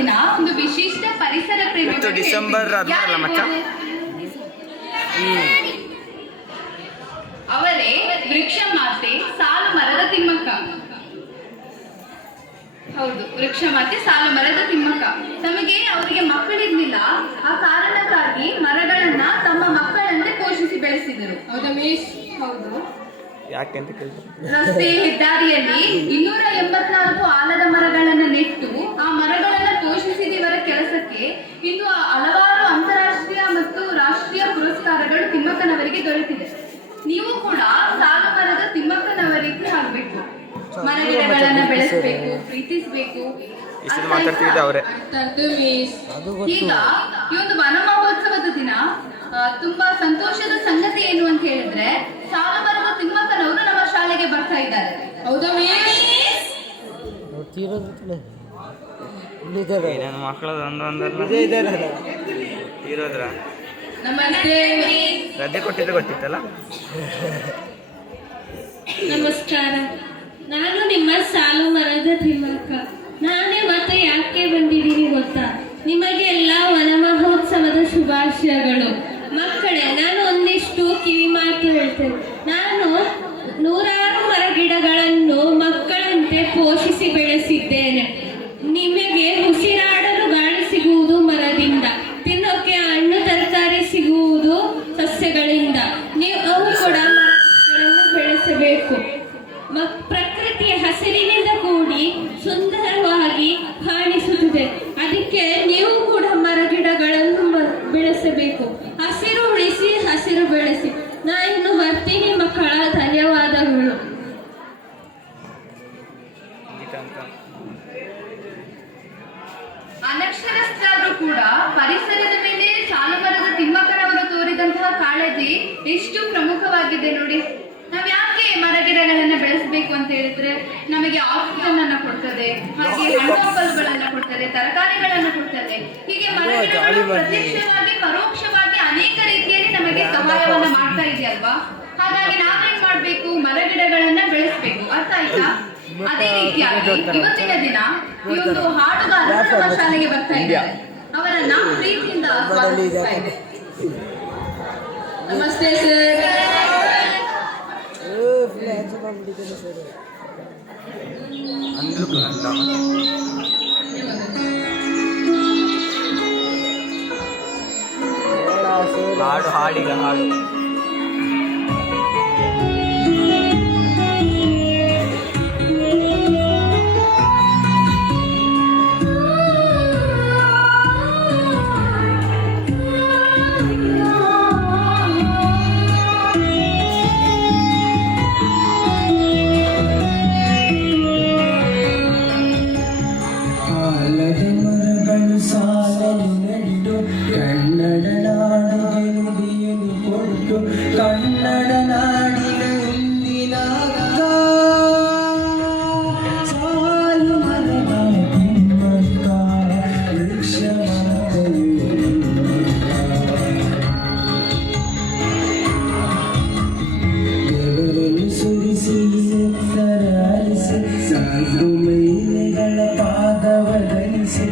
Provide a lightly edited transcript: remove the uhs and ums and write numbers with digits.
ದಿನ ಒಂದು ವಿಶಿಷ್ಟ ಪರಿಸರ ಪ್ರೇಮಿ ಡಿಸೆಂಬರ್ 16 ಮಚ್ಚ. ಅವರೇ ವೃಕ್ಷ ಮಾತೆ ಸಾಲು ಮರದ ತಿಮ್ಮಕ್ಕ. ಹೌದು, ವೃಕ್ಷ ಮಾತೆ ಸಾಲು ಮರದ ತಿಮ್ಮಕ್ಕ. ತಮಗೆ ಅವರಿಗೆ ಮಕ್ಕಳಿರ್ಲಿಲ್ಲ, ಆ ಕಾರಣಕ್ಕಾಗಿ ಮರಗಳನ್ನ ತಮ್ಮ ಮಕ್ಕಳಂತೆ ಪೋಷಿಸಿ ಬೆಳೆಸಿದರು. ಹೌದಾ ಮಿಸ್? ಹೌದು. ಯಾಕೆಂತ ಕೇಳಿದ್ರು. ರಸ್ತೆ ಹೆದ್ದಾರಿಯಲ್ಲಿ 284 ಆಲದ ಮರಗಳನ್ನು ನೆಟ್ಟು ಆ ಮರಗಳನ್ನು ಪೋಷಿಸಿದ ಇವರ ಕೆಲಸಕ್ಕೆ ಇಂದು ಹಲವಾರು ಅಂತಾರಾಷ್ಟ್ರೀಯ ಮತ್ತು ರಾಷ್ಟ್ರೀಯ ಪುರಸ್ಕಾರಗಳು ತಿಮ್ಮಕ್ಕನವರಿಗೆ ದೊರೆತಿದೆ. ನೀವು ಕೂಡ ಸಾಲು ಮರದ ತಿಮ್ಮಕ್ಕನವರಿಗೆ ಆಗಬೇಕು. ಮರಗಿಡಗಳನ್ನ ಬೆಳೆಸಬೇಕು, ಪ್ರೀತಿಸಬೇಕು. ಈಗ ಈ ಒಂದು ವನ ಮಹೋತ್ಸವದ ದಿನ ತುಂಬಾ ಸಂತೋಷದ ಸಂಗತಿ ಏನು ಅಂತ ಹೇಳಿದ್ರೆ, ಸಾಲು ಮರದ ತಿಮ್ಮಕ್ಕನವರು ನಮ್ಮ ಶಾಲೆಗೆ ಬರ್ತಾ ಇದ್ದಾರೆ. ಹೌದಾ ಮಿಸ್? ನನ್ನ ಮಕ್ಕಳು ಇರೋದ್ರ ರಜೆ ಕೊಟ್ಟಿದ್ರೆ ಗೊತ್ತಿತ್ತಲ್ಲ. ನಮಸ್ಕಾರ, ನಾನು ನಿಮ್ಮ ಸಾಲು ಮರದ ತಿಮ್ಮಕ್ಕ. ನಾನೇ ಮತ್ತೆ ಯಾಕೆ ಬಂದಿದ್ದೀನಿ ಗೊತ್ತಾ? ನಿಮಗೆಲ್ಲ ವನ ಮಹೋತ್ಸವದ ಶುಭಾಶಯಗಳು. ಮಕ್ಕಳೇ, ನಾನು ಒಂದಿಷ್ಟು ಕಿವಿ ಮಾತು ಹೇಳ್ತೇನೆ. ನಾನು 100 ಮರ ಗಿಡಗಳನ್ನು ಮಕ್ಕಳಂತೆ ಪೋಷಿಸಿ ಬೆಳೆಸಿದ್ದೇನೆ. ನಿಮಗೆ ಉಸಿರಾಡಲು ಗಾಳಿ ಸಿಗುವುದು ಮರದಿಂದ, ತಿನ್ನೋಕೆ ಹಣ್ಣು ತರಕಾರಿ ಸಿಗುವುದು ಸಸ್ಯಗಳಿಂದ. ಅವು ಕೂಡ ಮರಗಳನ್ನು ಬೆಳೆಸಬೇಕು. ಪ್ರಕೃತಿಯ ಹಸಿರಿನಿಂದ ಕೂಡಿ ಸುಂದರವಾಗಿ ಕಾಣಿಸುತ್ತದೆ. ಅದಕ್ಕೆ ನೀವು ಕೂಡ ಮರ ಗಿಡಗಳನ್ನು ಬೆಳೆಸಬೇಕು. ಹಸಿರು ಉಳಿಸಿ, ಹಸಿರು ಬೆಳೆಸಿ. ನಾ ಇನ್ನು ಬರ್ತೀನಿ ಮಕ್ಕಳ. ಧನ್ಯವಾದಗಳು. ಅನಕ್ಷರಸ್ಥರಾದ್ರೂ ಕೂಡ ಪರಿಸರದ ಮೇಲೆ ಸಾಲು ಮರದ ತಿಮ್ಮಕ್ಕನವರು ತೋರಿದಂತಹ ಕಾಳಜಿ ಎಷ್ಟು ಪ್ರಮುಖವಾಗಿದೆ ನೋಡಿ. ನಾವ್ ಯಾಕೆ ಮರ ಗಿಡಗಳನ್ನ ಬೆಳೆಸಬೇಕು ಅಂತ ಹೇಳಿದ್ರೆ, ನಮಗೆ ಆಕ್ಸಿಜನ್ ಅನ್ನ ಕೊಡ್ತದೆ, ಹಾಗೆ ಹಣ್ಣು ಹಂಪಲುಗಳನ್ನ ಕೊಡ್ತದೆ, ತರಕಾರಿಗಳನ್ನ ಕೊಡ್ತದೆ. ಹೀಗೆ ಮರ ಗಿಡಗಳು ಪ್ರತ್ಯಕ್ಷವಾಗಿ ಪರೋಕ್ಷವಾಗಿ ಅನೇಕ ರೀತಿಯಲ್ಲಿ ನಮಗೆ ಸಹಾಯವನ್ನ ಮಾಡ್ತಾ ಇದೆಯಲ್ವಾ? ಹಾಗಾಗಿ ನಾವೇನ್ ಮಾಡ್ಬೇಕು? ಮರ ಗಿಡಗಳನ್ನ ಬೆಳೆಸಬೇಕು. ಅರ್ಥ ಆಯ್ತಾ? ಅದೇ ರೀತಿಯಾಗಿ ಇವತ್ತಿನ ದಿನ ಈ ಒಂದು ಹಾಡುಗಾರರು ನಮ್ಮ ಶಾಲೆಗೆ ಬರ್ತಾ ಇದ್ದಾರೆ. ಅವರನ್ನ ಪ್ರೀತಿಯಿಂದ ಸ್ವಾಗತಿಸ್ತಾ ಇದೆ. ನಮಸ್ತೆ ಸರ್. ಹಾಡು ಕನ್ನಡ ನಾಡಿನ ಇಂದಿನ ಸಾಲು ಮರದ ತಿಮ್ಮಕ್ಕ, ವೃಕ್ಷ ದೇವರನ್ನು ಸುರಿಸಿ ಎತ್ತರ ಅರಿಸಿ, ಸಾಲು ಮೈಲೆಗಳ ಪಾದವ ಧರಿಸಿ